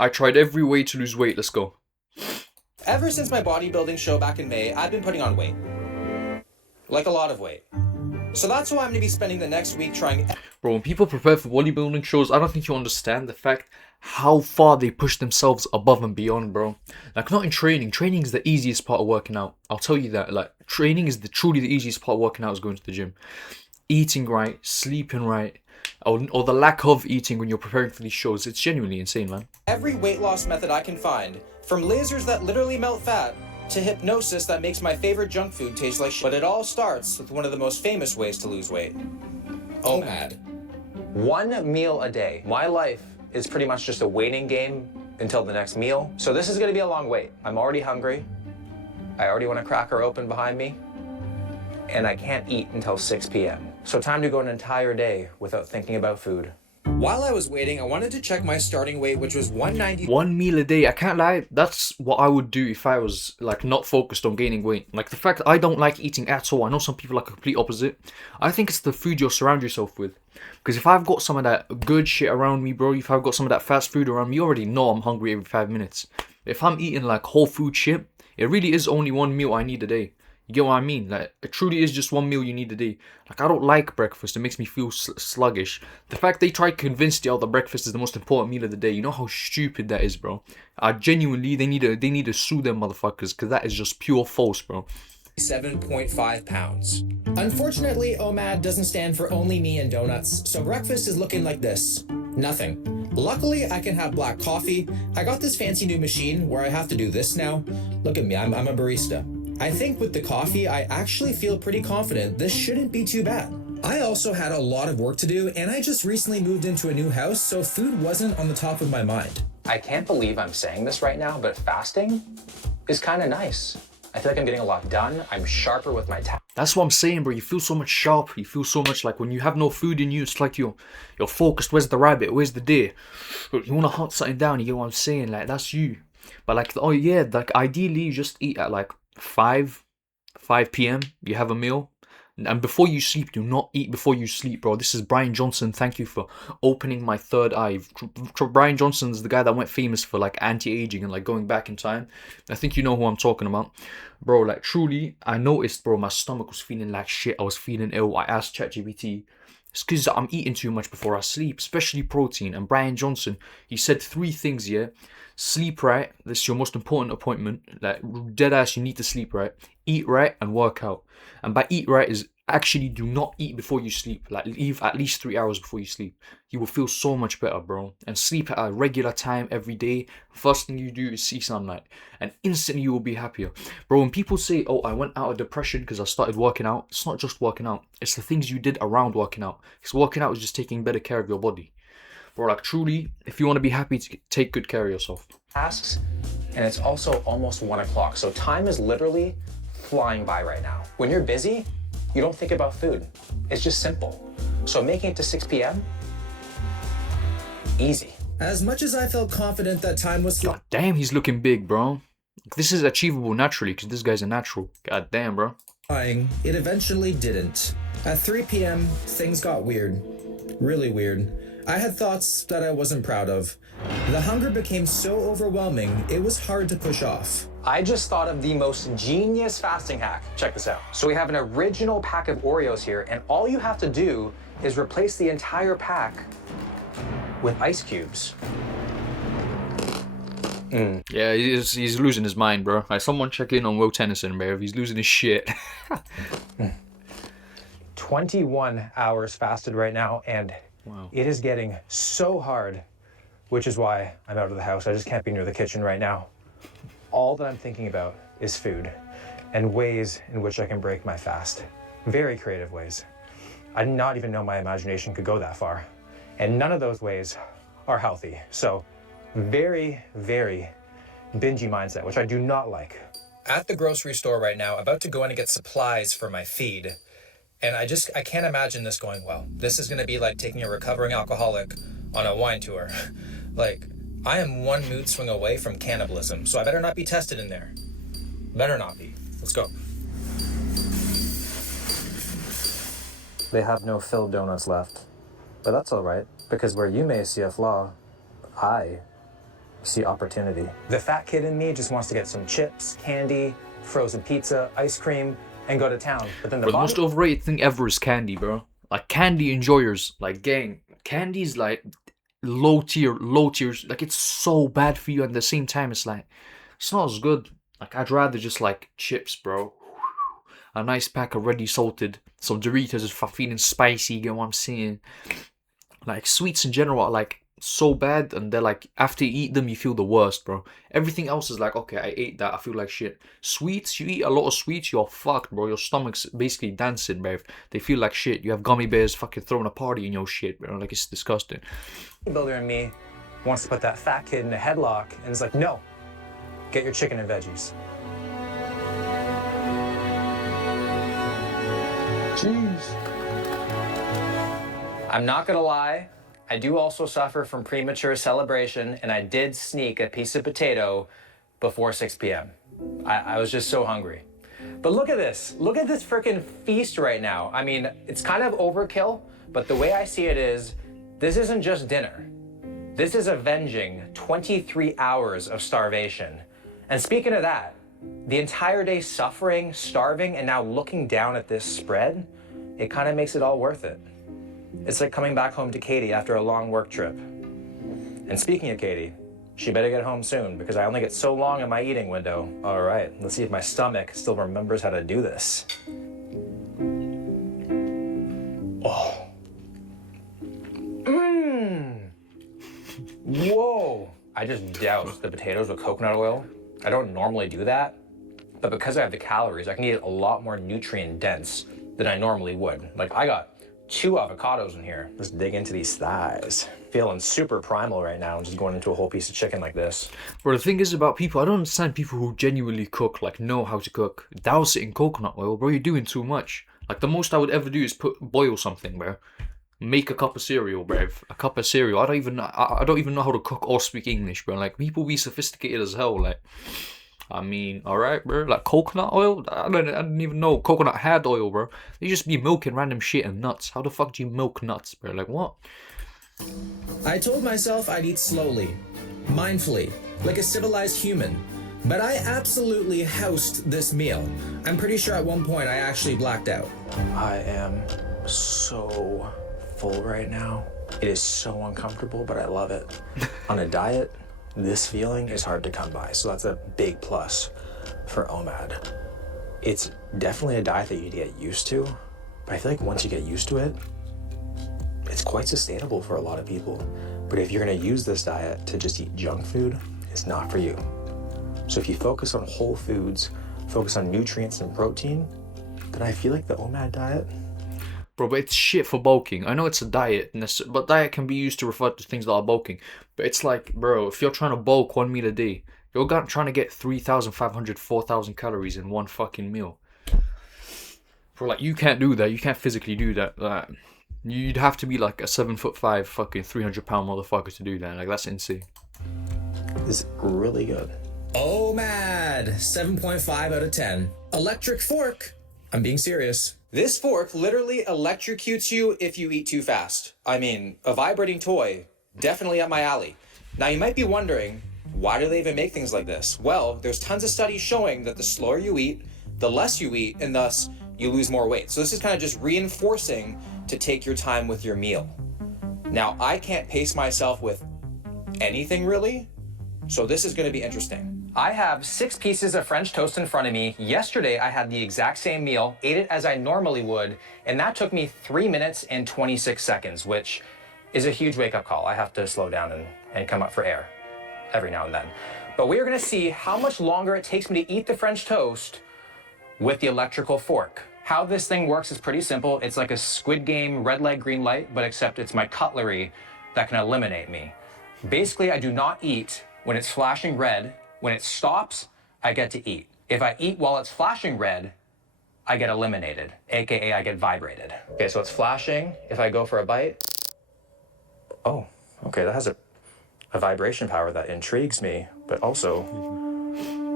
I tried every way to lose weight. Let's go. Ever since my bodybuilding show back in May, I've been putting on weight. Like a lot of weight. So that's why I'm going to be spending the next week trying... Bro, when people prepare for bodybuilding shows, I don't think you understand the fact how far they push themselves above and beyond, bro. Like, not in training. Training is the easiest part of working out. I'll tell you that. Like, training is truly the easiest part of working out is going to the gym. Eating right, sleeping right, or the lack of eating when you're preparing for these shows. It's genuinely insane, man. Every weight loss method I can find, from lasers that literally melt fat, to hypnosis that makes my favorite junk food taste like shit. But it all starts with one of the most famous ways to lose weight. OMAD. 1 meal a day. My life is pretty much just a waiting game until the next meal. So this is gonna be a long wait. I'm already hungry. I already want a cracker open behind me. And I can't eat until 6 p.m. So time to go an entire day without thinking about food. While I was waiting, I wanted to check my starting weight, which was 190. 1 meal a day. I can't lie. That's what I would do if I was like not focused on gaining weight. Like the fact that I don't like eating at all. I know some people are complete opposite. I think it's the food you surround yourself with. Because if I've got some of that good shit around me, bro, if I've got some of that fast food around me, you already know I'm hungry every 5 minutes. If I'm eating like whole food shit, it really is only 1 meal I need a day. You get what I mean? Like, it truly is just 1 meal you need a day. Like, I don't like breakfast. It makes me feel sluggish. The fact they try to convince you that breakfast is the most important meal of the day, you know how stupid that is, bro. Genuinely, they need to sue them motherfuckers, because that is just pure false, bro. 7.5 pounds. Unfortunately, OMAD doesn't stand for only me and donuts, so breakfast is looking like this. Nothing. Luckily, I can have black coffee. I got this fancy new machine where I have to do this now. Look at me, I'm a barista. I think with the coffee, I actually feel pretty confident this shouldn't be too bad. I also had a lot of work to do, and I just recently moved into a new house, so food wasn't on the top of my mind. I can't believe I'm saying this right now, but fasting is kind of nice. I feel like I'm getting a lot done. I'm sharper with my That's what I'm saying, bro. You feel so much sharp. You feel so much like when you have no food in you, it's like you're focused. Where's the rabbit? Where's the deer? You want to hunt something down, you get what I'm saying? Like, that's you. But like, oh yeah, like ideally you just eat at like 5 p.m. You have a meal. And before you sleep, do not eat before you sleep, bro. This is Brian Johnson. Thank you for opening my third eye. Brian Johnson's the guy that went famous for like anti-aging and like going back in time. I think you know who I'm talking about. Bro, like truly, I noticed, bro, my stomach was feeling like shit. I was feeling ill. I asked ChatGPT. It's because I'm eating too much before I sleep, especially protein. And Brian Johnson, he said 3 things here. Sleep right. This is your most important appointment. Like, dead ass, you need to sleep right. Eat right and work out. And by eat right is actually do not eat before you sleep. Like, leave at least 3 hours before you sleep. You will feel so much better, bro. And sleep at a regular time every day. First thing you do is see sunlight. And instantly you will be happier. Bro, when people say, oh, I went out of depression because I started working out. It's not just working out. It's the things you did around working out. Because working out is just taking better care of your body. Bro, like truly, if you want to be happy, take good care of yourself. Tasks, and it's also almost 1 o'clock. So time is literally flying by right now. When you're busy, you don't think about food. It's just simple. So making it to 6 p.m., easy. As much as I felt confident that time was... God damn, he's looking big, bro. This is achievable naturally because this guy's a natural. God damn, bro. It eventually didn't. At 3 p.m., things got weird. Really weird. I had thoughts that I wasn't proud of. The hunger became so overwhelming, it was hard to push off. I just thought of the most genius fasting hack. Check this out. So we have an original pack of Oreos here, and all you have to do is replace the entire pack with ice cubes. Yeah, he's losing his mind, bro. Like, someone check in on Will Tennyson, bro. He's losing his shit. 21 hours fasted right now, and wow. It is getting so hard, which is why I'm out of the house. I just can't be near the kitchen right now. All that I'm thinking about is food and ways in which I can break my fast. Very creative ways. I did not even know my imagination could go that far. And none of those ways are healthy. So very, very bingy mindset, which I do not like. At the grocery store right now, about to go in and get supplies for my feed. And I can't imagine this going well. This is gonna be like taking a recovering alcoholic on a wine tour. Like, I am one mood swing away from cannibalism, so I better not be tested in there. Better not be. Let's go. They have no filled donuts left. But that's all right, because where you may see a flaw, I see opportunity. The fat kid in me just wants to get some chips, candy, frozen pizza, ice cream, and go to town. But then Bro, the most overrated thing ever is candy, bro. Like, candy enjoyers, like, gang, candy's like low tier, like, it's so bad for you, and at the same time, it's like, it's not as good. Like, I'd rather just like chips, bro. A nice pack of ready salted, some Doritos if I'm feeling spicy, you get what I'm saying? Like, sweets in general are like so bad, and they're like, after you eat them you feel the worst, bro. Everything else is like, okay, I ate that, I feel like shit. Sweets, you eat a lot of sweets, you're fucked, bro. Your stomach's basically dancing, bro. They feel like shit. You have gummy bears fucking throwing a party in your shit, bro. Like, it's disgusting. Builder in me wants to put that fat kid in a headlock, and it's like, no, get your chicken and veggies. Jeez. I'm not gonna lie, I do also suffer from premature celebration, and I did sneak a piece of potato before 6 p.m. I was just so hungry. But look at this freaking feast right now. I mean, it's kind of overkill, but the way I see it is, this isn't just dinner. This is avenging 23 hours of starvation. And speaking of that, the entire day suffering, starving, and now looking down at this spread, it kind of makes it all worth it. It's like coming back home to Katie after a long work trip. And speaking of Katie, she better get home soon because I only get so long in my eating window. All right, let's see if my stomach still remembers how to do this. Oh. Whoa. I just doused the potatoes with coconut oil. I don't normally do that, but because I have the calories, I can eat it a lot more nutrient dense than I normally would. Like, I got 2 avocados in here. Let's dig into these thighs. Feeling super primal right now, just going into a whole piece of chicken like this. Bro, the thing is about people, I don't understand people who genuinely cook, like know how to cook. Douse it in coconut oil, bro, you're doing too much. Like, the most I would ever do is boil something, bro. Make a cup of cereal, bro. A cup of cereal. I don't even know how to cook or speak English, bro. Like, people be sophisticated as hell. Like, I mean, alright, bro. Like, coconut oil? I didn't even know coconut had oil, bro. They just be milking random shit and nuts. How the fuck do you milk nuts, bro? Like, what? I told myself I'd eat slowly, mindfully, like a civilized human. But I absolutely housed this meal. I'm pretty sure at one point I actually blacked out. I am so full right now. It is so uncomfortable, but I love it. On a diet, this feeling is hard to come by, so that's a big plus for OMAD. It's definitely a diet that you get used to, but I feel like once you get used to it, it's quite sustainable for a lot of people. But if you're gonna use this diet to just eat junk food, it's not for you. So if you focus on whole foods, focus on nutrients and protein, then I feel like the OMAD diet. Bro, but it's shit for bulking. I know it's a diet, but diet can be used to refer to things that are bulking. But it's like, bro, if you're trying to bulk 1 meal a day, you're trying to get 3,500, 4,000 calories in one fucking meal. Bro, like, you can't do that. You can't physically do that. You'd have to be like a 7'5", fucking 300-pound motherfucker to do that. Like, that's insane. It's really good. OMAD, 7.5 out of 10. Electric fork. I'm being serious. This fork literally electrocutes you if you eat too fast. I mean, a vibrating toy, definitely up my alley. Now you might be wondering, why do they even make things like this? Well, there's tons of studies showing that the slower you eat, the less you eat, and thus you lose more weight. So this is kind of just reinforcing to take your time with your meal. Now, I can't pace myself with anything really, so this is gonna be interesting. I have 6 pieces of French toast in front of me. Yesterday, I had the exact same meal, ate it as I normally would, and that took me 3 minutes and 26 seconds, which is a huge wake-up call. I have to slow down and come up for air every now and then. But we are gonna see how much longer it takes me to eat the French toast with the electrical fork. How this thing works is pretty simple. It's like a Squid Game red light, green light, but except it's my cutlery that can eliminate me. Basically, I do not eat when it's flashing red. When it stops, I get to eat. If I eat while it's flashing red, I get eliminated, AKA I get vibrated. Okay, so it's flashing. If I go for a bite, oh, okay, that has a vibration power that intrigues me, but also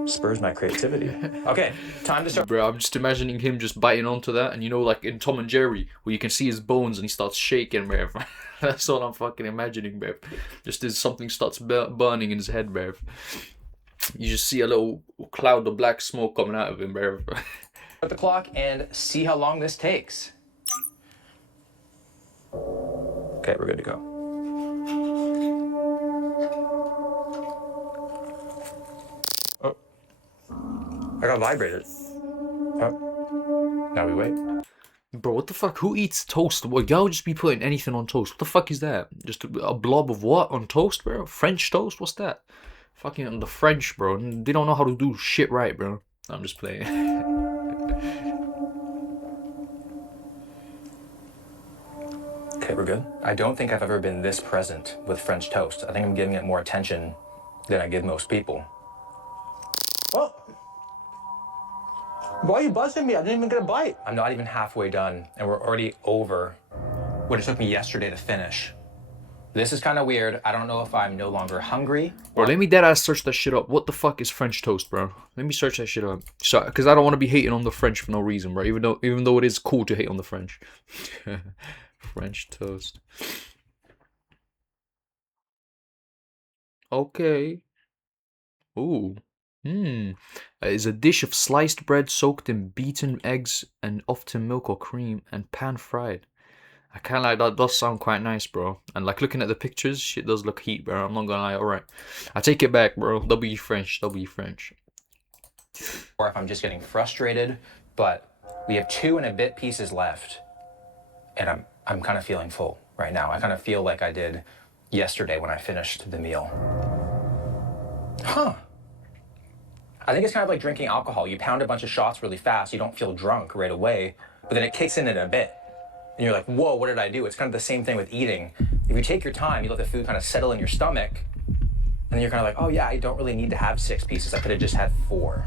spurs my creativity. Okay, time to start. Bro, I'm just imagining him just biting onto that, and you know, like in Tom and Jerry, where you can see his bones and he starts shaking, bro. That's all I'm fucking imagining, bro. Just as something starts burning in his head, bro. You just see a little cloud of black smoke coming out of him, bro. At the clock and see how long this takes. Okay, we're good to go. Oh, I got vibrated. Oh, now we wait. Bro, what the fuck? Who eats toast? Well, y'all just be putting anything on toast. What the fuck is that? Just a blob of what on toast, bro? French toast? What's that? Fucking the French, bro. They don't know how to do shit right, bro. I'm just playing. Okay, we're good. I don't think I've ever been this present with French toast. I think I'm giving it more attention than I give most people. Oh! Why are you buzzing me? I didn't even get a bite. I'm not even halfway done, and we're already over what it took me yesterday to finish. This is kind of weird. I don't know if I'm no longer hungry. Bro, let me deadass search that shit up. What the fuck is French toast, bro? Let me search that shit up. So, because I don't want to be hating on the French for no reason, bro. Even though it is cool to hate on the French. French toast. Okay. Ooh. Is a dish of sliced bread soaked in beaten eggs and often milk or cream and pan fried. I kind of like that. Does sound quite nice, bro. And like looking at the pictures, shit does look heat, bro. I'm not gonna lie. All right, I take it back, bro. W French. W French. Or if I'm just getting frustrated, but we have 2 and a bit pieces left, and I'm kind of feeling full right now. I kind of feel like I did yesterday when I finished the meal. Huh. I think it's kind of like drinking alcohol. You pound a bunch of shots really fast, you don't feel drunk right away, but then it kicks in a bit. And you're like, whoa, what did I do? It's kind of the same thing with eating. If you take your time, you let the food kind of settle in your stomach, and then you're kind of like, oh yeah, I don't really need to have 6 pieces. I could have just had 4.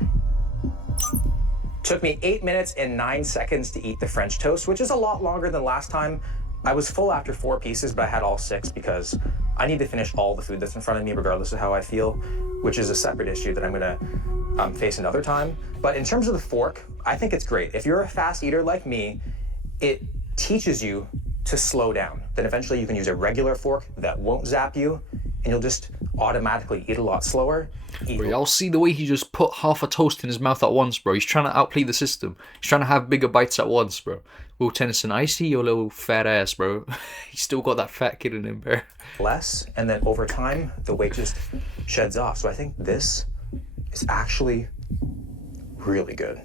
Took me 8 minutes and 9 seconds to eat the French toast, which is a lot longer than last time. I was full after 4 pieces, but I had all 6 because I need to finish all the food that's in front of me regardless of how I feel, which is a separate issue that I'm gonna face another time. But in terms of the fork, I think it's great. If you're a fast eater like me, it teaches you to slow down. Then eventually you can use a regular fork that won't zap you, and you'll just automatically eat a lot slower. Bro, y'all see the way he just put half a toast in his mouth at once, bro. He's trying to outplay the system. He's trying to have bigger bites at once, bro. Will Tennyson, I see your little fat ass, bro. He's still got that fat kid in him, bro. Less, and then over time, the weight just sheds off. So I think this is actually really good.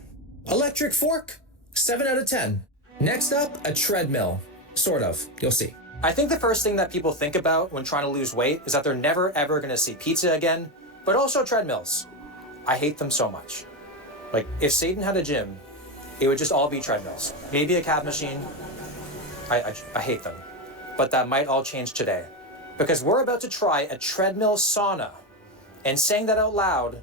Electric fork, 7 out of 10. Next up, a treadmill. Sort of. You'll see. I think the first thing that people think about when trying to lose weight is that they're never ever going to see pizza again, but also treadmills. I hate them so much. Like, if Satan had a gym, it would just all be treadmills. Maybe a calf machine. I hate them. But that might all change today, because we're about to try a treadmill sauna. And saying that out loud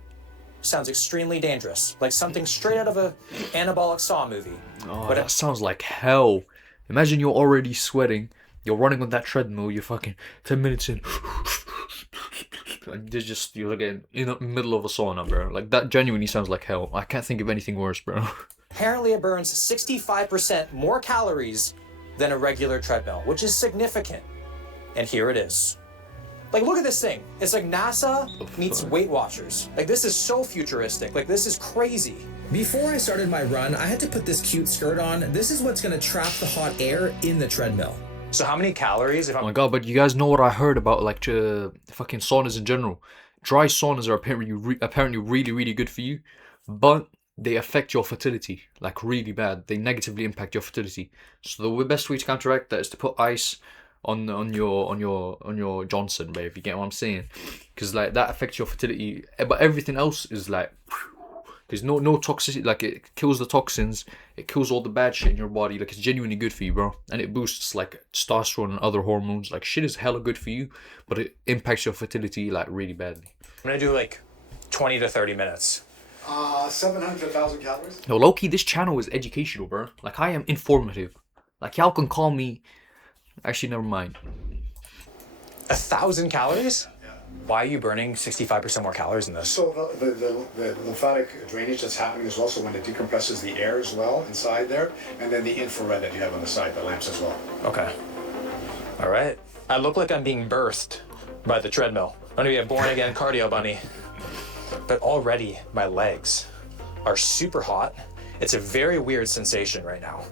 sounds extremely dangerous, like something straight out of a anabolic Saw movie. Oh, but that sounds like hell. Imagine you're already sweating, you're running on that treadmill, you're fucking 10 minutes in, and you're again in the middle of a sauna, bro. Like, that genuinely sounds like hell. I can't think of anything worse, bro. Apparently it burns 65% more calories than a regular treadmill, which is significant. And here it is. Like, look at this thing. It's like NASA meets Weight Watchers. Like, this is so futuristic. Like, this is crazy. Before I started my run, I had to put this cute skirt on. This is what's gonna trap the hot air in the treadmill. So how many calories? Oh my god, but you guys know what I heard about, like, fucking saunas in general. Dry saunas are apparently really, really good for you, but they affect your fertility, like, really bad. They negatively impact your fertility. So the best way to counteract that is to put ice on your Johnson, babe, if you get what I'm saying, because like that affects your fertility, but everything else is like, there's no toxicity. Like, it kills the toxins, it kills all the bad shit in your body. Like, it's genuinely good for you, bro, and it boosts like testosterone and other hormones. Like, shit is hella good for you, but it impacts your fertility like really badly. I'm gonna do like 20 to 30 minutes. 700,000 calories. Yo, low-key, this channel is educational, bro. Like, I am informative. Like, y'all can call me. Actually, never mind. 1,000 calories? Yeah. Why are you burning 65% more calories in this? So the lymphatic drainage that's happening as well, so when it decompresses the air as well inside there, and then the infrared that you have on the side, the lamps as well. Okay. All right. I look like I'm being birthed by the treadmill. I'm gonna be a born again cardio bunny. But already my legs are super hot. It's a very weird sensation right now.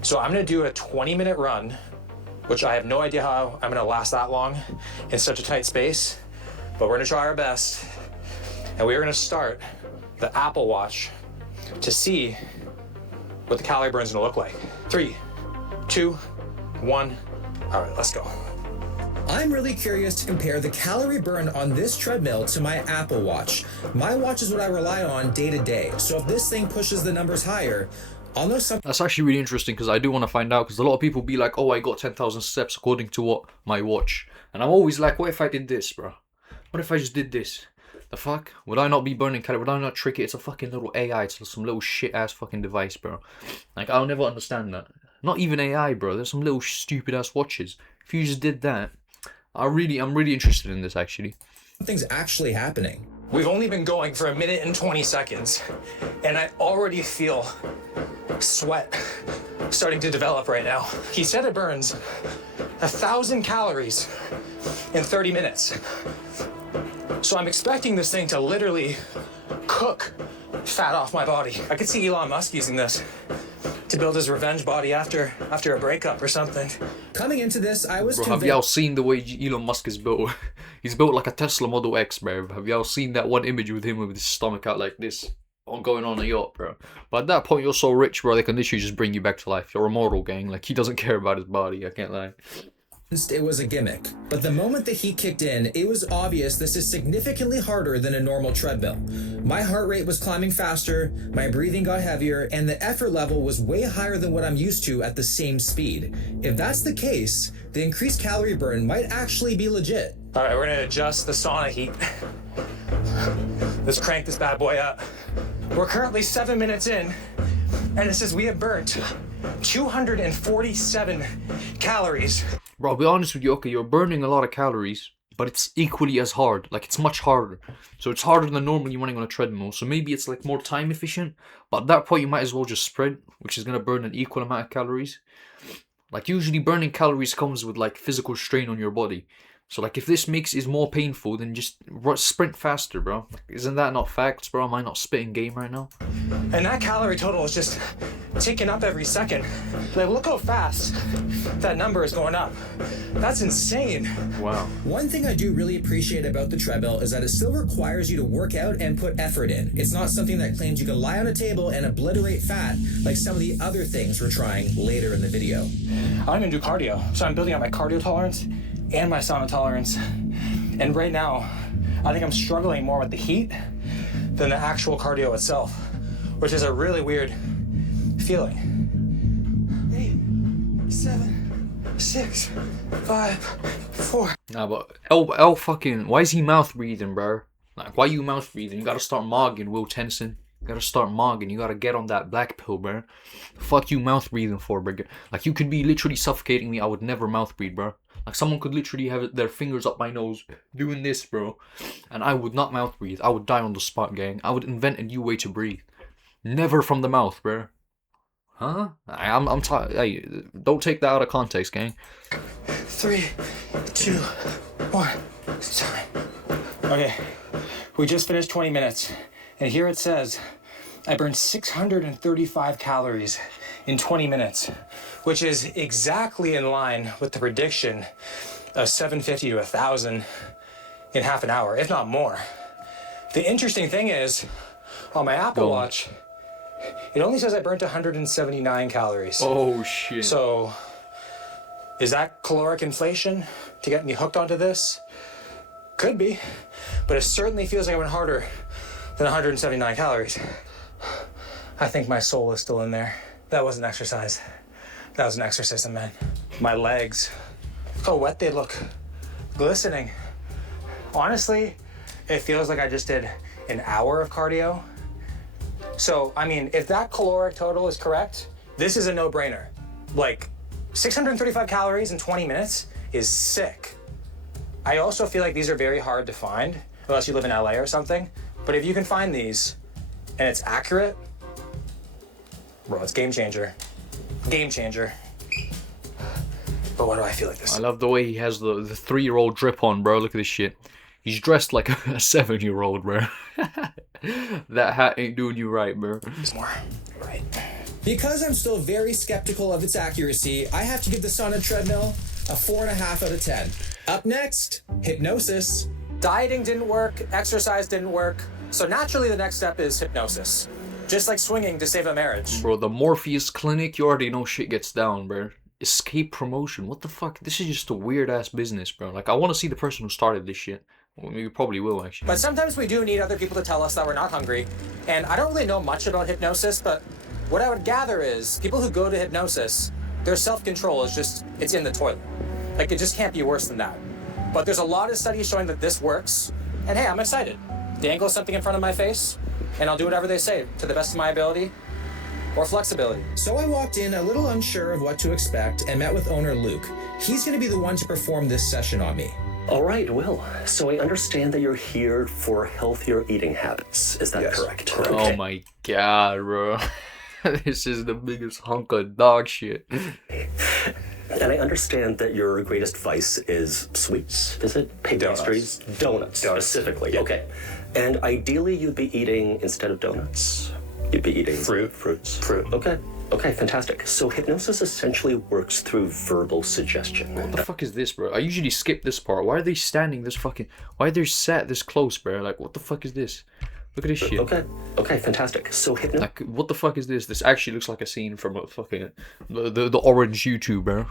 So I'm gonna do a 20-minute run, which I have no idea how I'm gonna last that long in such a tight space, but we're gonna try our best. And we're gonna start the Apple Watch to see what the calorie burn's gonna look like. 3, 2, 1. All right, let's go. I'm really curious to compare the calorie burn on this treadmill to my Apple Watch. My watch is what I rely on day to day, so if this thing pushes the numbers higher, I'll know something. That's actually really interesting because I do want to find out, because a lot of people be like, oh, I got 10,000 steps according to what my watch. And I'm always like, what if I did this, bro? What if I just did this? The fuck? Would I not be burning calories? Would I not trick it? It's a fucking little AI. It's some little shit ass fucking device, bro. Like, I'll never understand that. Not even AI, bro. There's some little stupid ass watches. If you just did that, I'm really interested in this actually. Something's actually happening. We've only been going for 1 minute and 20 seconds, and I already feel sweat starting to develop right now. He said it burns 1,000 calories in 30 minutes. So I'm expecting this thing to literally cook fat off my body. I could see Elon Musk using this to build his revenge body after a breakup or something. Coming into this, I was Bro, convinced. have y'all seen the way Elon Musk is built? He's built like a Tesla Model X, bro. Have y'all seen that one image with him with his stomach out like this? Going on a yacht, bro. But at that point, you're so rich, bro, they can literally just bring you back to life. You're immortal, gang. Like, he doesn't care about his body, I can't lie. It was a gimmick. But the moment the heat kicked in, it was obvious this is significantly harder than a normal treadmill. My heart rate was climbing faster, my breathing got heavier, and the effort level was way higher than what I'm used to at the same speed. If that's the case, the increased calorie burn might actually be legit. All right, we're gonna adjust the sauna heat. Let's crank this bad boy up. We're currently 7 minutes in, and it says we have burnt 247 calories. Bro, I'll be honest with you, okay, you're burning a lot of calories, but it's equally as hard. Like, it's much harder. So it's harder than normally running on a treadmill. So maybe it's like more time efficient, but at that point you might as well just sprint, which is gonna burn an equal amount of calories. Like, usually burning calories comes with like physical strain on your body. So like, if this is more painful, then just sprint faster, bro. Like, isn't that not facts, bro? Am I not spitting game right now? And that calorie total is just ticking up every second. Like, look how fast that number is going up. That's insane. Wow. One thing I do really appreciate about the treadmill is that it still requires you to work out and put effort in. It's not something that claims you can lie on a table and obliterate fat like some of the other things we're trying later in the video. I'm gonna do cardio. So I'm building up my cardio tolerance and my sauna tolerance. And right now, I think I'm struggling more with the heat than the actual cardio itself, which is a really weird feeling. 8, 7, 6, 5, 4. Nah, but L fucking, why is he mouth breathing, bro? Like, why you mouth breathing? You gotta start mogging, Will Tennyson. You gotta start mogging. You gotta get on that black pill, bro. The fuck you mouth breathing for, bro? Like, you could be literally suffocating me. I would never mouth breathe, bro. Like, someone could literally have their fingers up my nose doing this, bro, and I would not mouth breathe. I would die on the spot, gang. I would invent a new way to breathe. Never from the mouth, bro. Huh? I'm tired. Hey, don't take that out of context, gang. 3, 2, 1. It's time. Okay, we just finished 20 minutes, and here it says I burned 635 calories in 20 minutes, which is exactly in line with the prediction of 750 to 1,000 in half an hour, if not more. The interesting thing is, on my Apple Watch, it only says I burnt 179 calories. Oh, shit. So, is that caloric inflation to get me hooked onto this? Could be, but it certainly feels like I went harder than 179 calories. I think my soul is still in there. That wasn't exercise. That was an exorcism, man. My legs, look how wet they look, glistening. Honestly, it feels like I just did an hour of cardio. So, I mean, if that caloric total is correct, this is a no-brainer. Like, 635 calories in 20 minutes is sick. I also feel like these are very hard to find, unless you live in LA or something. But if you can find these, and it's accurate, bro, it's game changer. Game changer. But why do I feel like this? I love the way he has the 3-year-old drip on, bro. Look at this shit. He's dressed like a 7-year-old, bro. That hat ain't doing you right, bro. There's more. Right. Because I'm still very skeptical of its accuracy, I have to give the sauna treadmill a 4.5 out of 10. Up next, hypnosis. Dieting didn't work, exercise didn't work, so naturally the next step is hypnosis. Just like swinging to save a marriage. Bro, the Morpheus Clinic, you already know shit gets down, bro. Escape promotion. What the fuck? This is just a weird-ass business, bro. Like, I want to see the person who started this shit. Well, we probably will, actually. But sometimes we do need other people to tell us that we're not hungry. And I don't really know much about hypnosis, but what I would gather is people who go to hypnosis, their self-control is just, it's in the toilet. Like, it just can't be worse than that. But there's a lot of studies showing that this works. And hey, I'm excited. Dangle something in front of my face, and I'll do whatever they say to the best of my ability. Or flexibility. So I walked in a little unsure of what to expect and met with owner Luke. He's going to be the one to perform this session on me. All right, Will. So I understand that you're here for healthier eating habits. Is that correct? Okay. Oh my god, bro. This is the biggest hunk of dog shit. And I understand that your greatest vice is sweets. Is it? Pastries? Donuts, specifically. Yeah. Okay. And ideally, you'd be eating, instead of donuts, you'd be eating fruits. Okay. Okay, fantastic. So hypnosis essentially works through verbal suggestion. What the fuck is this, bro? I usually skip this part. Why are they standing this fucking... Why are they sat this close, bro? Like, what the fuck is this? Look at this shit. Okay, fantastic. So hypnosis... Like, what the fuck is this? This actually looks like a scene from a fucking... The Orange YouTube, bro.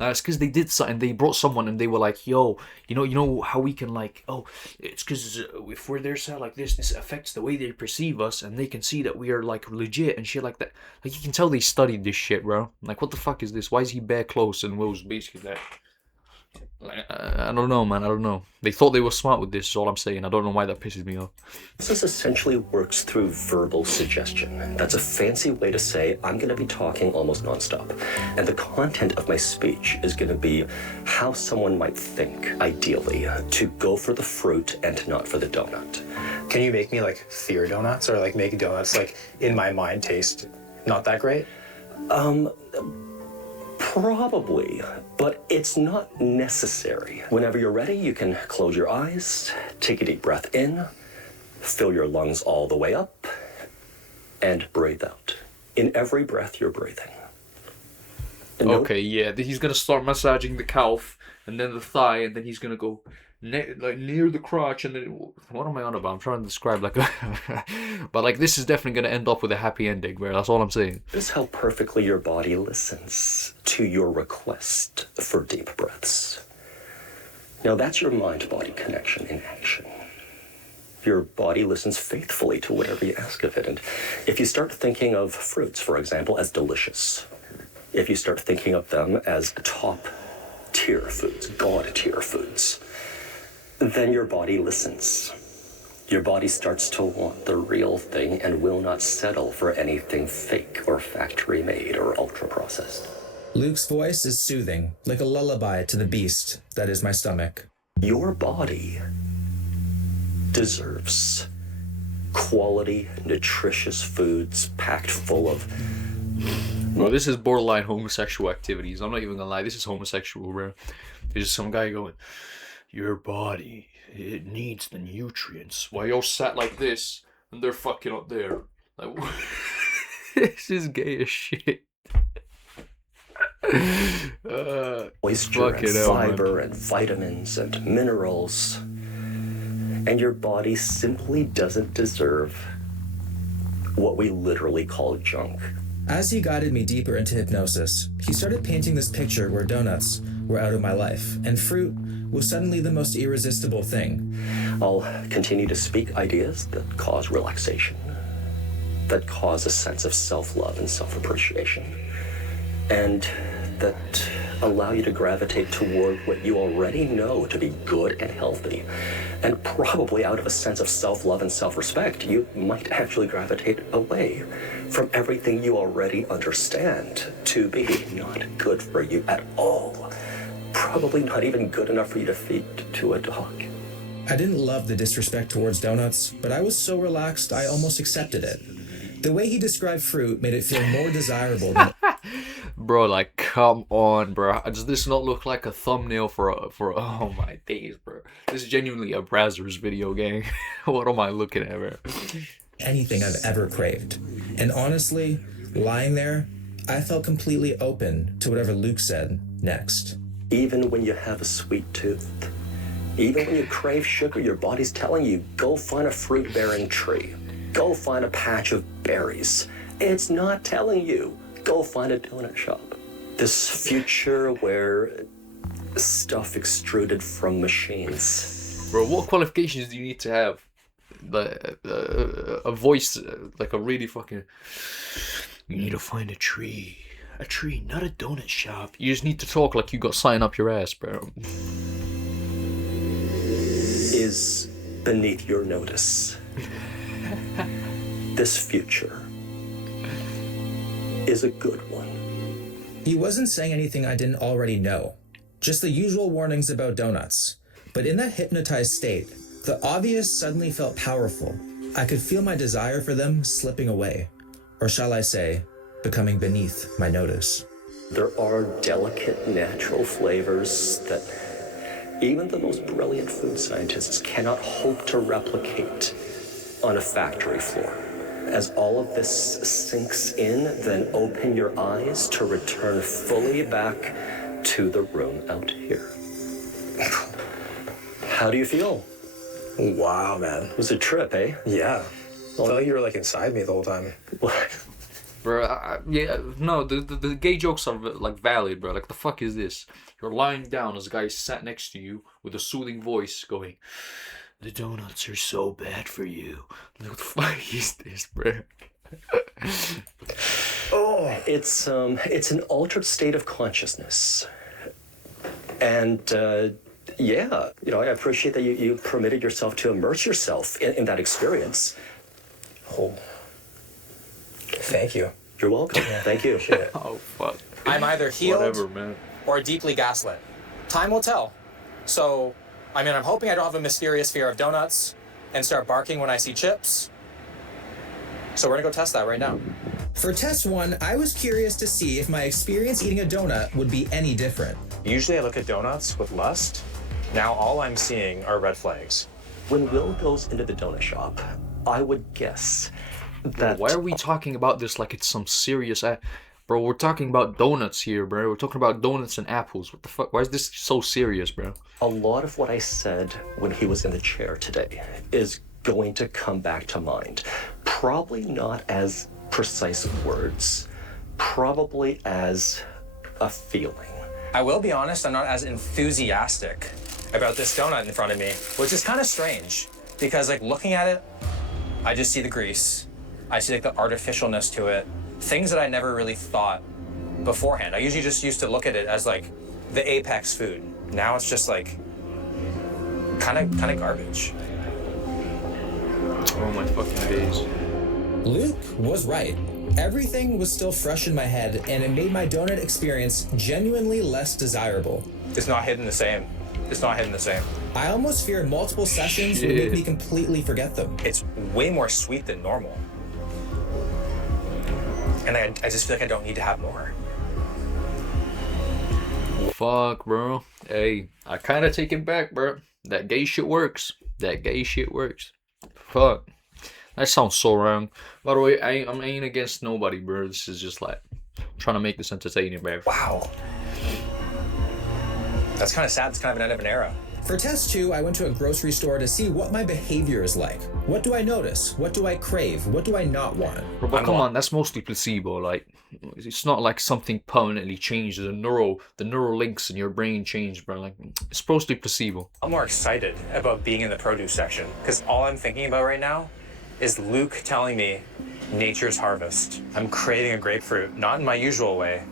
It's because they did something. They brought someone and they were like, yo, you know how we can, like, oh, it's because if we're there set like this affects the way they perceive us, and they can see that we are, like, legit and shit like that. Like, you can tell they studied this shit, bro. Like, what the fuck is this? Why is he bare close and Will's basically there? Like, I don't know, man. I don't know. They thought they were smart with this, is all I'm saying. I don't know why that pisses me off. This essentially works through verbal suggestion. That's a fancy way to say I'm going to be talking almost nonstop. And the content of my speech is going to be how someone might think, ideally, to go for the fruit and not for the donut. Can you make me, like, fear donuts? Or, like, make donuts, like, in my mind taste not that great? Probably, but it's not necessary. Whenever you're ready, you can close your eyes, take a deep breath in, fill your lungs all the way up, and breathe out. In every breath, you're breathing. Okay, yeah, he's gonna start massaging the calf, and then the thigh, and then he's gonna go near the crotch, and then what am I on about? I'm trying to describe like but like this is definitely gonna end up with a happy ending, bro. That's all I'm saying. This is how perfectly your body listens to your request for deep breaths. Now that's your mind-body connection in action. Your body listens faithfully to whatever you ask of it. And if you start thinking of fruits, for example, as delicious, if you start thinking of them as top-tier foods, god-tier foods, then your body listens. Your body starts to want the real thing and will not settle for anything fake or factory-made or ultra-processed. Luke's voice is soothing, like a lullaby to the beast that is my stomach. Your body deserves quality, nutritious foods packed full of... Bro, this is borderline homosexual activities. I'm not even gonna lie, this is homosexual, bro. There's just some guy going, your body, it needs the nutrients. While you're sat like this, and they're fucking up there. Like, this is gay as shit. Moisture and fiber and vitamins and minerals. And your body simply doesn't deserve what we literally call junk. As he guided me deeper into hypnosis, he started painting this picture where donuts were out of my life, and fruit was suddenly the most irresistible thing. I'll continue to speak ideas that cause relaxation, that cause a sense of self-love and self-appreciation, and that allow you to gravitate toward what you already know to be good and healthy. And probably out of a sense of self-love and self-respect, you might actually gravitate away from everything you already understand to be not good for you at all. probably not even good enough for you to feed to a dog. I didn't love the disrespect towards donuts, but I was so relaxed I almost accepted it. The way he described fruit made it feel more desirable than... Bro, like, come on, bro. Does this not look like a thumbnail for oh my days, bro. This is genuinely a Brazzers video, gang. What am I looking at, bro? anything I've ever craved. And honestly, lying there, I felt completely open to whatever Luke said next. Even when you have a sweet tooth, even when you crave sugar, your body's telling you, go find a fruit-bearing tree. Go find a patch of berries. It's not telling you, go find a donut shop. This future where stuff extruded from machines. Bro, what qualifications do you need to have? A voice, like a really fucking... You need to find a tree. A tree, not a donut shop. You just need to talk like you got sign up your ass, bro. Is beneath your notice. This future is a good one. He wasn't saying anything I didn't already know. Just the usual warnings about donuts. But in that hypnotized state, the obvious suddenly felt powerful. I could feel my desire for them slipping away. Or shall I say, becoming beneath my notice. There are delicate natural flavors that even the most brilliant food scientists cannot hope to replicate on a factory floor. As all of this sinks in, then open your eyes to return fully back to the room out here. How do you feel? Wow, man. It was a trip, eh? Yeah. I felt like you were like inside me the whole time. Bro, yeah, no, the gay jokes are like valid, bro. Like, the fuck is this? You're lying down as a guy sat next to you with a soothing voice going, "The donuts are so bad for you." Like, what the fuck is this, bro? Oh, it's an altered state of consciousness, and yeah, you know, I appreciate that you permitted yourself to immerse yourself in that experience. Oh. Thank you. You're welcome. Thank you. Oh, fuck. I'm either healed Whatever, man. or deeply gaslit. Time will tell. So, I mean, I'm hoping I don't have a mysterious fear of donuts and start barking when I see chips. So we're gonna go test that right now. For test one, I was curious to see if my experience eating a donut would be any different. Usually I look at donuts with lust. Now all I'm seeing are red flags. When Will goes into the donut shop, I would guess that... Why are we talking about this like it's some serious... Bro, we're talking about donuts here, bro. We're talking about donuts and apples. What the fuck? Why is this so serious, bro? A lot of what I said when he was in the chair today is going to come back to mind. Probably not as precise words, probably as a feeling. I will be honest, I'm not as enthusiastic about this donut in front of me, which is kind of strange because like looking at it, I just see the grease. I see like the artificialness to it. Things that I never really thought beforehand. I usually just used to look at it as like the apex food. Now it's just like kind of garbage. Oh my fucking days. Luke was right. Everything was still fresh in my head, and it made my donut experience genuinely less desirable. It's not hitting the same. It's not hitting the same. I almost fear multiple sessions would make me completely forget them. It's way more sweet than normal. And I just feel like I don't need to have more. Fuck, bro. Hey, I kind of take it back, bro. That gay shit works. That gay shit works. Fuck. That sounds so wrong. By the way, I ain't against nobody, bro. This is just like trying to make this entertaining, bro. Wow. That's kind of sad. It's kind of an end of an era. For test two, I went to a grocery store to see what my behavior is like. What do I notice? What do I crave? What do I not want? But come on, that's mostly placebo. Like, it's not like something permanently changes. The neural links in your brain change, bro. Like, it's mostly placebo. I'm more excited about being in the produce section because all I'm thinking about right now is Luke telling me nature's harvest. I'm craving a grapefruit, not in my usual way.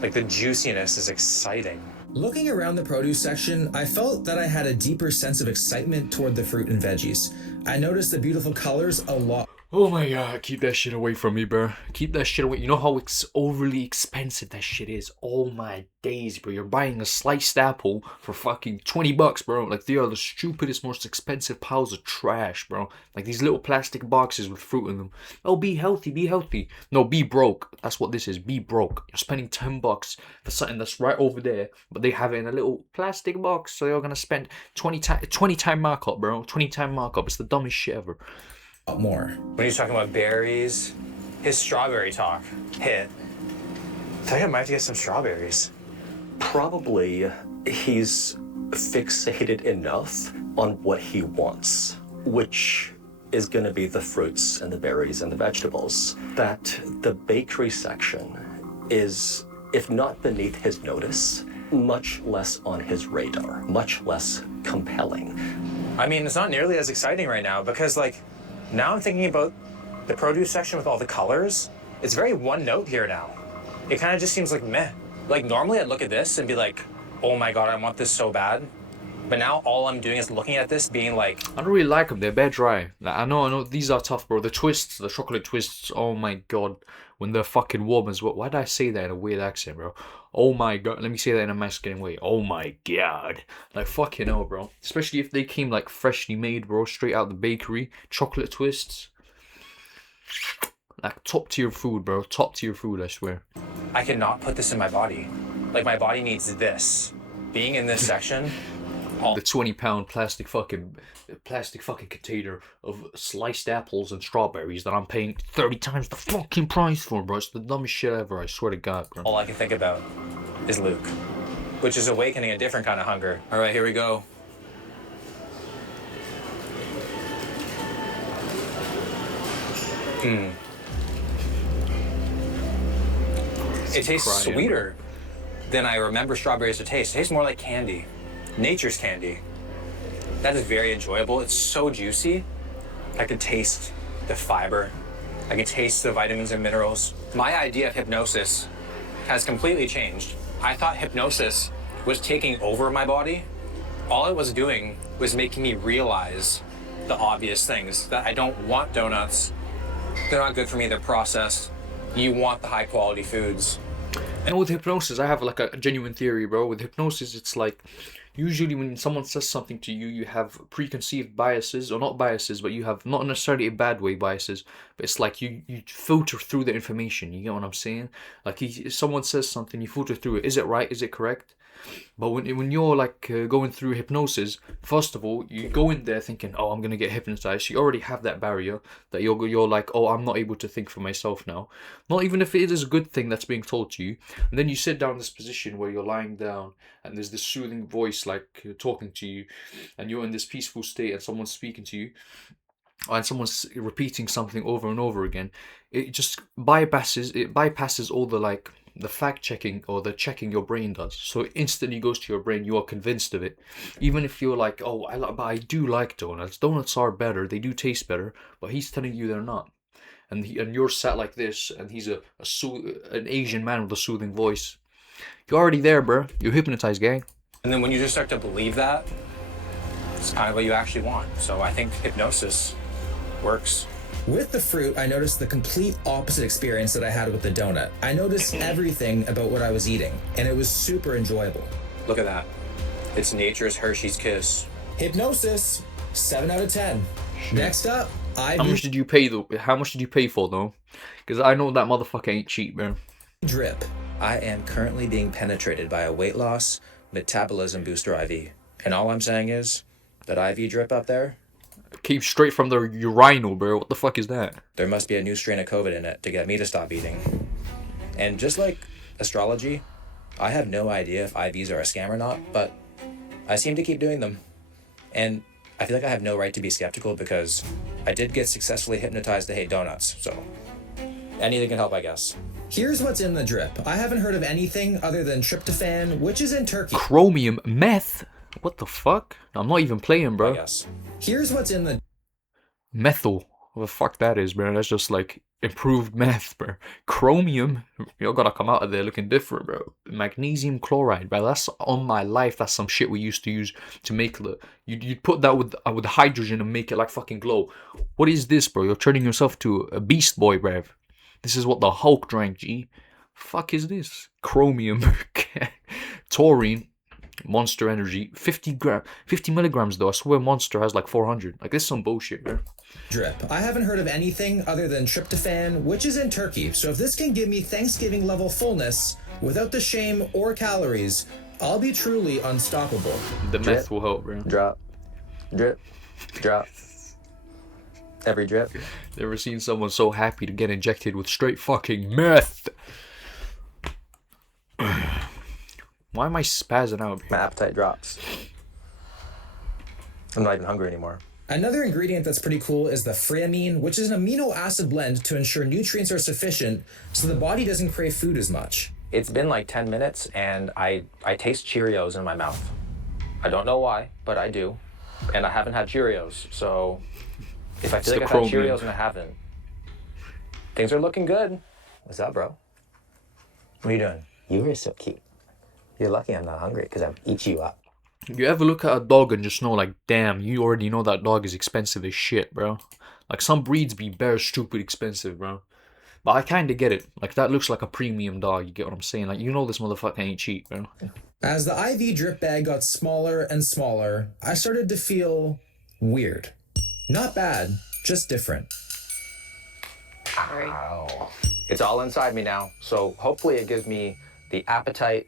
Like the juiciness is exciting. Looking around the produce section, I felt that I had a deeper sense of excitement toward the fruit and veggies. I noticed the beautiful colors a lot. Oh my god, keep that shit away from me, bro. Keep that shit away. You know how overly expensive that shit is? Oh my days, bro. You're buying a sliced apple for fucking 20 bucks, bro. Like, they are the stupidest, most expensive piles of trash, bro. Like, these little plastic boxes with fruit in them. Oh, be healthy, be healthy. No, be broke. That's what this is. Be broke. You're spending 10 bucks for something that's right over there, but they have it in a little plastic box, so you're gonna spend 20 time markup, bro. 20 time markup. It's the dumbest shit ever. More. When he's talking about berries, his strawberry talk hit. I think I might have to get some strawberries. Probably he's fixated enough on what he wants, which is going to be the fruits and the berries and the vegetables, that the bakery section is, if not beneath his notice, much less on his radar, much less compelling. I mean, it's not nearly as exciting right now because, like, now I'm thinking about the produce section with all the colors. It's very one note here now. It kind of just seems like meh. Like, normally I'd look at this and be like, oh my god, I want this so bad. But now all I'm doing is looking at this being like... I don't really like them. They're bare dry. Like, I know, these are tough, bro. The twists, the chocolate twists, oh my god. When they're fucking warm as well. Why did I say that in a weird accent, bro? Oh my god. Let me say that in a masculine way. Oh my god. Like, fucking hell, bro. Especially if they came, like, freshly made, bro. Straight out the bakery. Chocolate twists. Like, top tier food, bro. Top tier food, I swear. I cannot put this in my body. Like, my body needs this. Being in this section... The 20-pound plastic fucking container of sliced apples and strawberries that I'm paying 30 times the fucking price for, bro. It's the dumbest shit ever, I swear to God, bro. All I can think about is Luke, which is awakening a different kind of hunger. All right, here we go. It tastes sweeter than I remember strawberries to taste. It tastes more like candy. Nature's candy. That is very enjoyable. It's so juicy. I can taste the fiber. I can taste the vitamins and minerals. My idea of hypnosis has completely changed. I thought hypnosis was taking over my body. All it was doing was making me realize the obvious things, that I don't want donuts. They're not good for me. They're processed. You want the high quality foods. And with hypnosis, I have like a genuine theory, bro. With hypnosis, it's like, usually when someone says something to you, you have preconceived biases, or not biases, but you have not necessarily a bad way biases, but it's like you filter through the information, you get what I'm saying? Like, if someone says something, you filter through it. Is it right? Is it correct? But when you're like going through hypnosis, first of all, you go in there thinking, oh, I'm gonna get hypnotized. You already have that barrier that you're like, oh, I'm not able to think for myself now. Not even if it is a good thing that's being told to you. And then you sit down in this position where you're lying down, and there's this soothing voice like talking to you, and you're in this peaceful state, and someone's speaking to you, and someone's repeating something over and over again. It just bypasses all the like the fact checking or the checking your brain does. So it instantly goes to your brain. You are convinced of it, even if you're like, oh, but I do like donuts. Donuts are better. They do taste better. But he's telling you they're not. And you're sat like this, and he's an Asian man with a soothing voice. You're already there, bro. You're hypnotized, gang. And then when you just start to believe that, it's kind of what you actually want. So I think hypnosis works. With the fruit, I noticed the complete opposite experience that I had with the donut. I noticed everything about what I was eating, and it was super enjoyable. Look at that. It's nature's Hershey's Kiss. Hypnosis, 7 out of 10. Shit. Next up, How much did you pay though? How much did you pay for though? Because I know that motherfucker ain't cheap, man. Drip. I am currently being penetrated by a weight loss metabolism booster IV. And all I'm saying is, that IV drip up there, Came straight from the urinal, bro. What the fuck is that? there must be a new strain of COVID in it to get me to stop eating. And just like astrology, I have no idea if IVs are a scam or not, but I seem to keep doing them. And I feel like I have no right to be skeptical because I did get successfully hypnotized to hate donuts, so anything can help, I guess. Here's what's in the drip. I haven't heard of anything other than tryptophan, which is in turkey. Chromium meth? What the fuck? I'm not even playing, bro. I guess. Here's what's in the... Methyl. What the fuck that is, bro? That's just like improved meth, bro. Chromium, you gotta come out of there looking different, bro. Magnesium chloride, bro. That's on my life. That's some shit we used to use to make the. You'd put that with hydrogen and make it like fucking glow. What is this, bro? You're turning yourself to a beast boy, bro. This is what the Hulk drank, G. Fuck is this? Chromium, taurine. Monster Energy, 50 milligrams though. I swear Monster has like 400. Like, this is some bullshit, bro. Drip. I haven't heard of anything other than tryptophan, which is in turkey. So if this can give me Thanksgiving level fullness without the shame or calories, I'll be truly unstoppable. The meth will help, bro. Drop. Drip. Drop. Every drip. Never seen someone so happy to get injected with straight fucking meth. Why am I spazzing out? My appetite drops. I'm not even hungry anymore. Another ingredient that's pretty cool is the freamine, which is an amino acid blend to ensure nutrients are sufficient so the body doesn't crave food as much. It's been like 10 minutes and I taste Cheerios in my mouth. I don't know why, but I do. And I haven't had Cheerios, so if I feel like I've had Cheerios and I haven't, things are looking good. What's up, bro? What are you doing? You are so cute. You're lucky I'm not hungry because I'd eat you up. You ever look at a dog and just know, like, damn, you already know that dog is expensive as shit, bro. Like, some breeds be bare stupid expensive, bro. But I kind of get it. Like, that looks like a premium dog, you get what I'm saying? Like, you know this motherfucker ain't cheap, bro. As the IV drip bag got smaller and smaller, I started to feel weird. Not bad, just different. Wow. It's all inside me now, so hopefully it gives me the appetite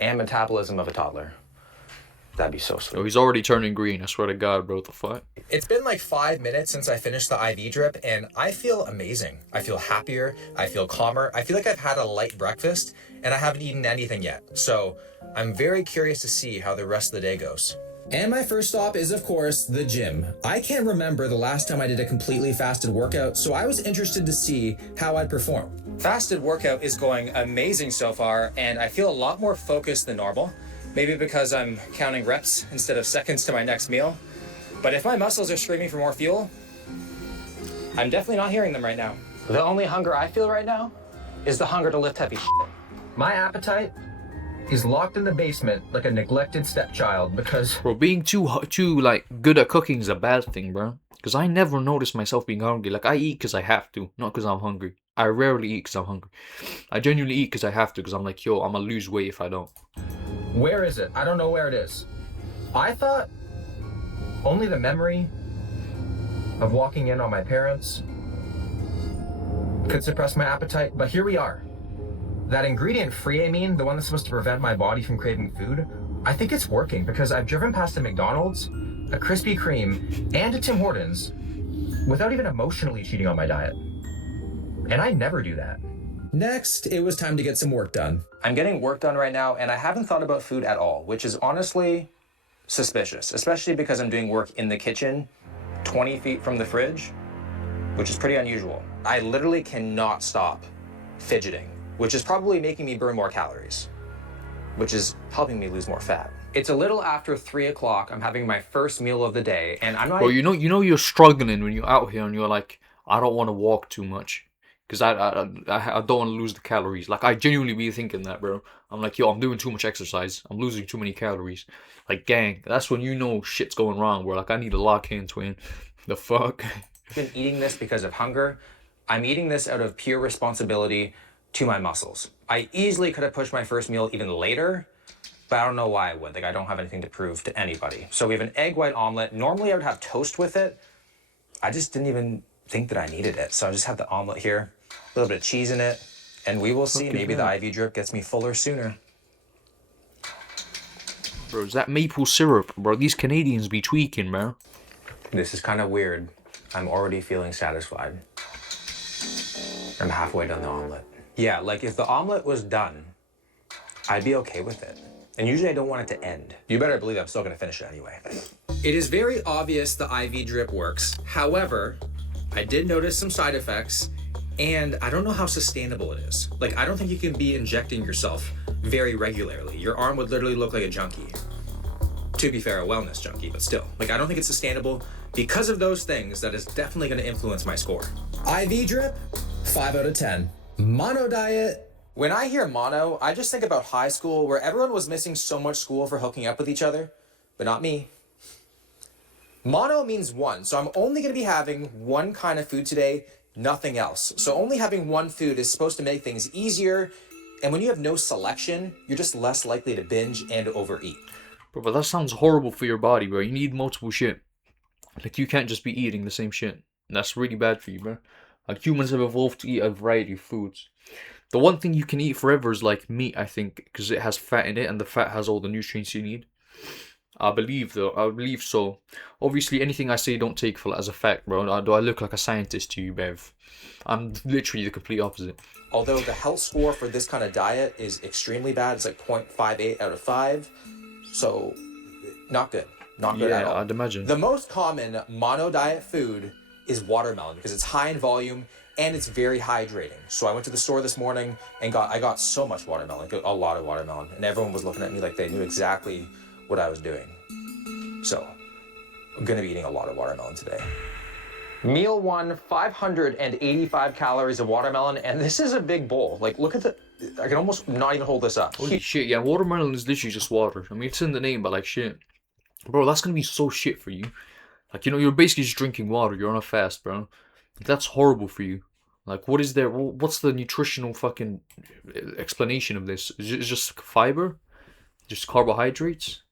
and metabolism of a toddler. That'd be so sweet. Oh, he's already turning green. I swear to God, bro. What the fuck? It's been like 5 minutes since I finished the IV drip, and I feel amazing. I feel happier. I feel calmer. I feel like I've had a light breakfast, and I haven't eaten anything yet. So I'm very curious to see how the rest of the day goes. And my first stop is, of course, the gym. I can't remember the last time I did a completely fasted workout, so I was interested to see how I'd perform. Fasted workout is going amazing so far, and I feel a lot more focused than normal. Maybe because I'm counting reps instead of seconds to my next meal. But if my muscles are screaming for more fuel, I'm definitely not hearing them right now. The only hunger I feel right now is the hunger to lift heavy shit. My appetite is locked in the basement like a neglected stepchild because... Bro, being too like, good at cooking is a bad thing, bro. Because I never notice myself being hungry. Like, I eat because I have to, not because I'm hungry. I rarely eat because I'm hungry. I genuinely eat because I have to, because I'm like, yo, I'm gonna lose weight if I don't. Where is it? I don't know where it is. I thought only the memory of walking in on my parents could suppress my appetite, but here we are. That ingredient freamine, the one that's supposed to prevent my body from craving food, I think it's working because I've driven past a McDonald's, a Krispy Kreme, and a Tim Hortons without even emotionally cheating on my diet. And I never do that. Next, it was time to get some work done. I'm getting work done right now, and I haven't thought about food at all, which is honestly suspicious, especially because I'm doing work in the kitchen, 20 feet from the fridge, which is pretty unusual. I literally cannot stop fidgeting, which is probably making me burn more calories, which is helping me lose more fat. It's a little after 3 o'clock. I'm having my first meal of the day, and I'm not... Bro, you know you're struggling when you're out here and you're like, I don't want to walk too much. Because I don't want to lose the calories. Like, I genuinely be thinking that, bro. I'm like, yo, I'm doing too much exercise. I'm losing too many calories. Like, gang, that's when you know shit's going wrong, bro. Like, I need to lock in, twin. The fuck? I've been eating this because of hunger. I'm eating this out of pure responsibility to my muscles. I easily could have pushed my first meal even later, but I don't know why I would. Like, I don't have anything to prove to anybody. So we have an egg white omelet. Normally, I would have toast with it. I just didn't even think that I needed it. So I just have the omelet here. A little bit of cheese in it, and we will see. Maybe the IV drip gets me fuller sooner. Bro, is that maple syrup? Bro, these Canadians be tweaking, bro. This is kind of weird. I'm already feeling satisfied. I'm halfway done the omelet. Yeah, like if the omelet was done, I'd be okay with it. And usually I don't want it to end. You better believe I'm still gonna finish it anyway. It is very obvious the IV drip works. However, I did notice some side effects, and I don't know how sustainable it is. Like, I don't think you can be injecting yourself very regularly. Your arm would literally look like a junkie. To be fair, a wellness junkie, but still. Like, I don't think it's sustainable Because of those things, that is definitely going to influence my score. IV drip, 5 out of 10. Mono diet. When I hear mono, I just think about high school where everyone was missing so much school for hooking up with each other, but not me. Mono means one, so I'm only going to be having one kind of food today, nothing else. So only having one food is supposed to make things easier, and when you have no selection, you're just less likely to binge and overeat. Bro, but that sounds horrible for your body, bro. You need multiple shit. Like, you can't just be eating the same shit. That's really bad for you, bro. Like, humans have evolved to eat a variety of foods. The one thing you can eat forever is, like, meat, I think, because it has fat in it, and the fat has all the nutrients you need. I believe so. Obviously, anything I say don't take for as a fact, bro. Do I look like a scientist to you, Bev? I'm literally the complete opposite. Although the health score for this kind of diet is extremely bad, it's like 0.58 out of 5. So, not good. Not good at all. Yeah, I'd imagine. The most common mono diet food is watermelon because it's high in volume and it's very hydrating. So I went to the store this morning and I got so much watermelon, a lot of watermelon, and everyone was looking at me like they knew exactly what I was doing. So, I'm gonna be eating a lot of watermelon today. Meal 1, 585 calories of watermelon, and this is a big bowl. Like, look at I can almost not even hold this up. Holy shit, yeah, watermelon is literally just water. I mean, it's in the name, but like, shit. Bro, that's gonna be so shit for you. Like, you know, you're basically just drinking water. You're on a fast, bro. Like, that's horrible for you. Like, what's the nutritional fucking explanation of this? Is it just fiber? Just carbohydrates?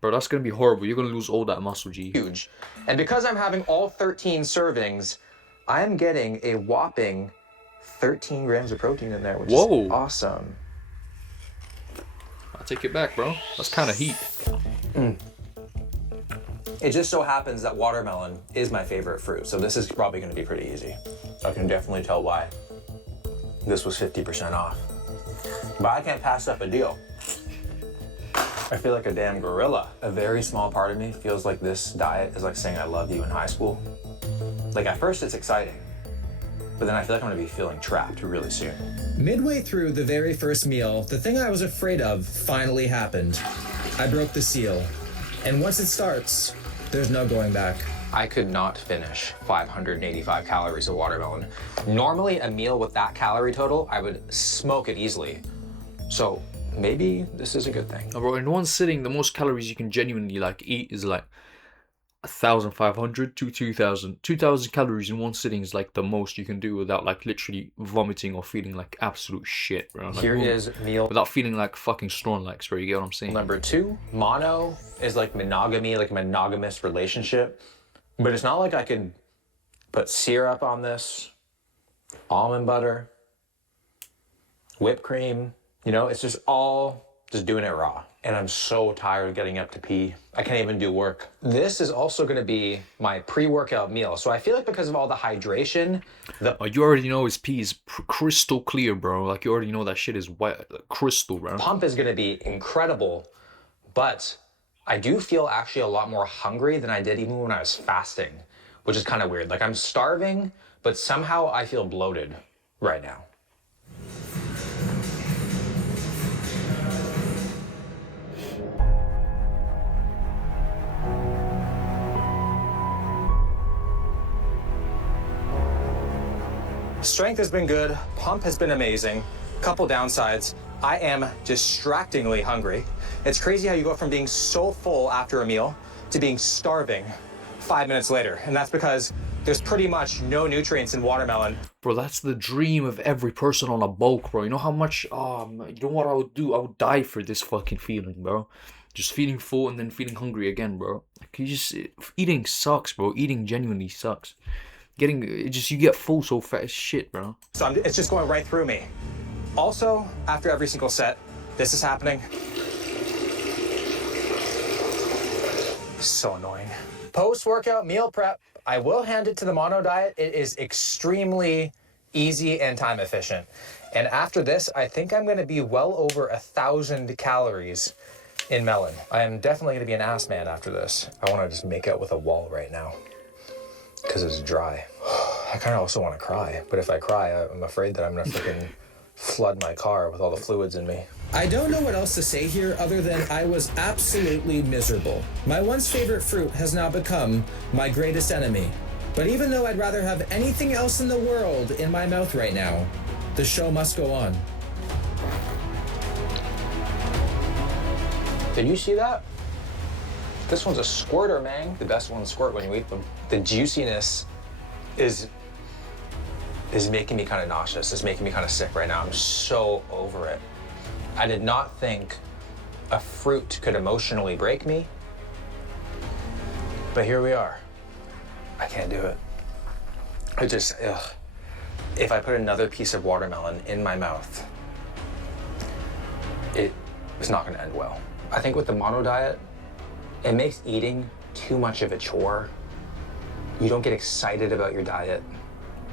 Bro, that's gonna be horrible. You're gonna lose all that muscle, G. Huge. And because I'm having all 13 servings, I am getting a whopping 13 grams of protein in there, which is awesome. I take it back, bro. That's kind of heat. It just so happens that watermelon is my favorite fruit, so this is probably going to be pretty easy. I can definitely tell why this was 50% off. But I can't pass up a deal. I feel like a damn gorilla. A very small part of me feels like this diet is like saying I love you in high school. Like, at first it's exciting, but then I feel like I'm gonna be feeling trapped really soon. Midway through the very first meal, the thing I was afraid of finally happened. I broke the seal. And once it starts, there's no going back. I could not finish 585 calories of watermelon. Normally, a meal with that calorie total, I would smoke it easily. So maybe this is a good thing. Oh, bro, in one sitting, the most calories you can genuinely like eat is like 1,500 to 2,000. 2,000 calories in one sitting is like the most you can do without like literally vomiting or feeling like absolute shit, bro. Like, Here is meal without feeling like fucking Snorlax, bro. You get what I'm saying? number 2. Mono is like monogamy, like a monogamous relationship. But it's not like I could put syrup on this, almond butter, whipped cream. You know, it's just all just doing it raw. And I'm so tired of getting up to pee. I can't even do work. This is also gonna be my pre-workout meal. So I feel like because of all the hydration, you already know his pee is crystal clear, bro. Like, you already know that shit is white, like crystal, bro. pump is gonna be incredible. But I do feel actually a lot more hungry than I did even when I was fasting, which is kind of weird. Like, I'm starving, but somehow I feel bloated right now. Strength has been good, pump has been amazing. Couple downsides, I am distractingly hungry. It's crazy how you go from being so full after a meal to being starving 5 minutes later. And that's because there's pretty much no nutrients in watermelon. Bro, that's the dream of every person on a bulk, bro. You know how much, you know what I would do? I would die for this fucking feeling, bro. Just feeling full and then feeling hungry again, bro. Like, eating sucks, bro. Eating genuinely sucks. You get full so fast as shit, bro. So it's just going right through me. Also, after every single set, this is happening. So annoying. Post-workout meal prep, I will hand it to the mono diet. It is extremely easy and time efficient. And after this, I think I'm gonna be well over 1,000 calories in melon. I am definitely gonna be an ass man after this. I wanna just make out with a wall right now because it's dry. I kind of also want to cry, but if I cry, I'm afraid that I'm gonna freaking flood my car with all the fluids in me. I don't know what else to say here other than I was absolutely miserable. My once favorite fruit has now become my greatest enemy. But even though I'd rather have anything else in the world in my mouth right now, the show must go on. Did you see that? This one's a squirter, man. The best ones squirt when you eat them. The juiciness is making me kind of nauseous. It's making me kind of sick right now. I'm so over it. I did not think a fruit could emotionally break me, but here we are. I can't do it. It just, ugh. If I put another piece of watermelon in my mouth, it's not gonna end well. I think with the mono diet, it makes eating too much of a chore. You don't get excited about your diet,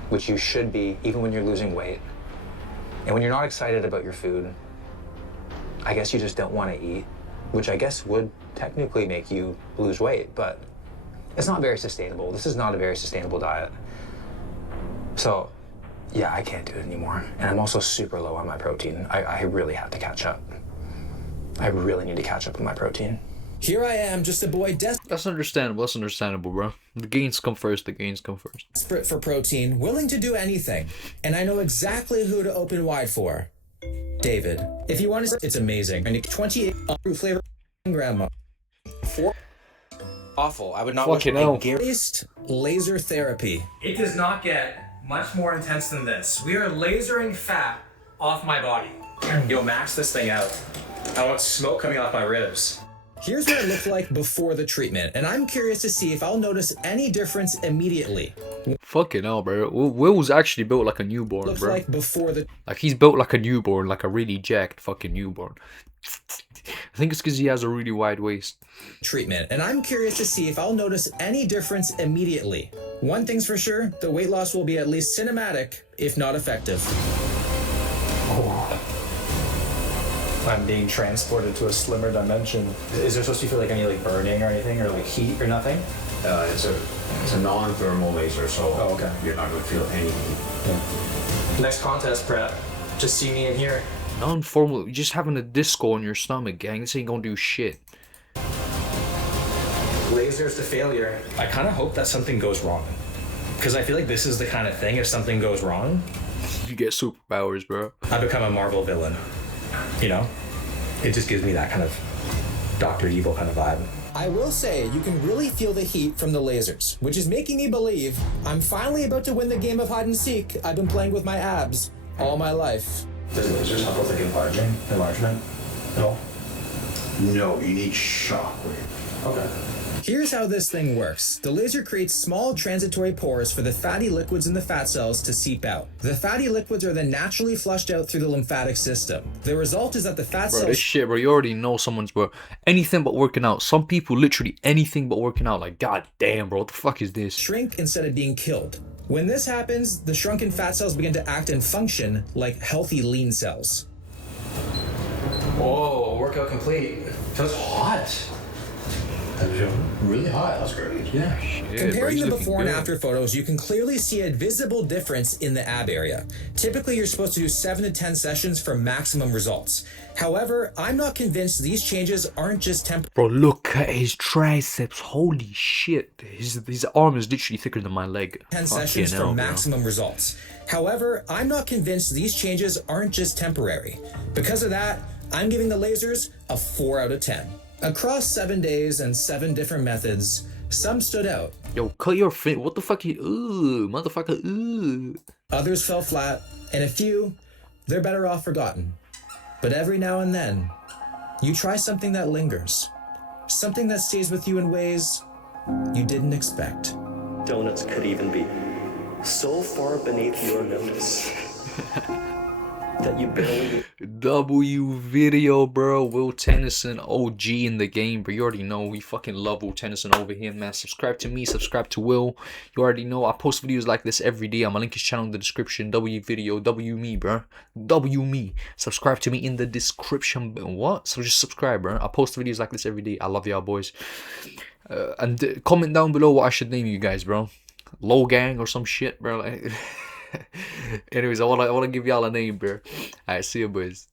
which you should be, even when you're losing weight. And when you're not excited about your food, I guess you just don't want to eat, which I guess would technically make you lose weight, but it's not very sustainable. This is not a very sustainable diet. So, yeah, I can't do it anymore. And I'm also super low on my protein. I really have to catch up. I really need to catch up with my protein. Here I am, just a boy That's understandable. That's understandable, bro. The gains come first. The gains come first. desperate for protein, willing to do anything. And I know exactly who to open wide for. David. If you want to, it's amazing. And 28 fruit flavor grandma. Awful. I would not Fucking wish hell. Based laser therapy. It does not get much more intense than this. We are lasering fat off my body. Yo, max this thing out. I want smoke coming off my ribs. Here's what it looked like before the treatment, and I'm curious to see if I'll notice any difference immediately. Fucking hell, bro. Will's actually built like a newborn, Looks bro. like before the Like he's built like a newborn, like a really jacked fucking newborn. I think it's because he has a really wide waist. treatment, and I'm curious to see if I'll notice any difference immediately. One thing's for sure, the weight loss will be at least cinematic, if not effective. I'm being transported to a slimmer dimension. Is there supposed to feel like any like burning or anything, or like heat or nothing? It's a non-thermal laser, so Oh, okay. you're not going to feel any heat. Next contest prep. Just see me in here. Non-formal, you're just having a disco on your stomach, gang. This ain't gonna do shit. Lasers to failure. I kind of hope that something goes wrong, because I feel like this is the kind of thing. If something goes wrong, You get superpowers, bro. I become a Marvel villain. You know, it just gives me that kind of Dr. Evil kind of vibe. I will say, you can really feel the heat from the lasers, which is making me believe I'm finally about to win the game of hide and seek I've been playing with my abs all my life. Does lasers help with like enlargement? No. No, you need shockwave. Okay. Here's how this thing works. The laser creates small transitory pores for the fatty liquids in the fat cells to seep out. The fatty liquids are then naturally flushed out through the lymphatic system. The result is that the fat Bro, cells this shit, bro, you already know someone's, bro. Anything but working out. Some people literally anything but working out. Like, god damn, bro, what the fuck is this? shrink instead of being killed. When this happens, the shrunken fat cells begin to act and function like healthy lean cells. Whoa, workout complete. Feels hot. I feel really hot. That's great. Yeah. Yeah, bro, Comparing he's the looking before and good. after photos, you can clearly see a visible difference in the ab area. Typically, you're supposed to do 7 to 10 sessions for maximum results. However, I'm not convinced these changes aren't just temporary. Bro, look at his triceps. Holy shit. His arm is literally thicker than my leg. 10 Fucking sessions hell, for bro. maximum results. However, I'm not convinced these changes aren't just temporary. Because of that, I'm giving the lasers a 4 out of 10. Across 7 days and 7 different methods, some stood out. Yo, cut your fin. What the fuck? Ooh, motherfucker. Ooh. Others fell flat, and a few, they're better off forgotten. But every now and then, you try something that lingers. Something that stays with you in ways you didn't expect. Donuts could even be so far beneath your notice that you barely W video, bro. Will Tennyson, OG in the game, bro. You already know we fucking love Will Tennyson over here, man. Subscribe to me, subscribe to Will. You already know I post videos like this every day. I'm gonna link his channel in the description. W video, W me, bro. W me. Subscribe to me in the description. What? So just subscribe, bro. I post videos like this every day. I love y'all, boys. And comment down below what I should name you guys, bro. Low gang or some shit, bro. Anyways, I wanna give y'all a name, bro. Alright, see you, boys.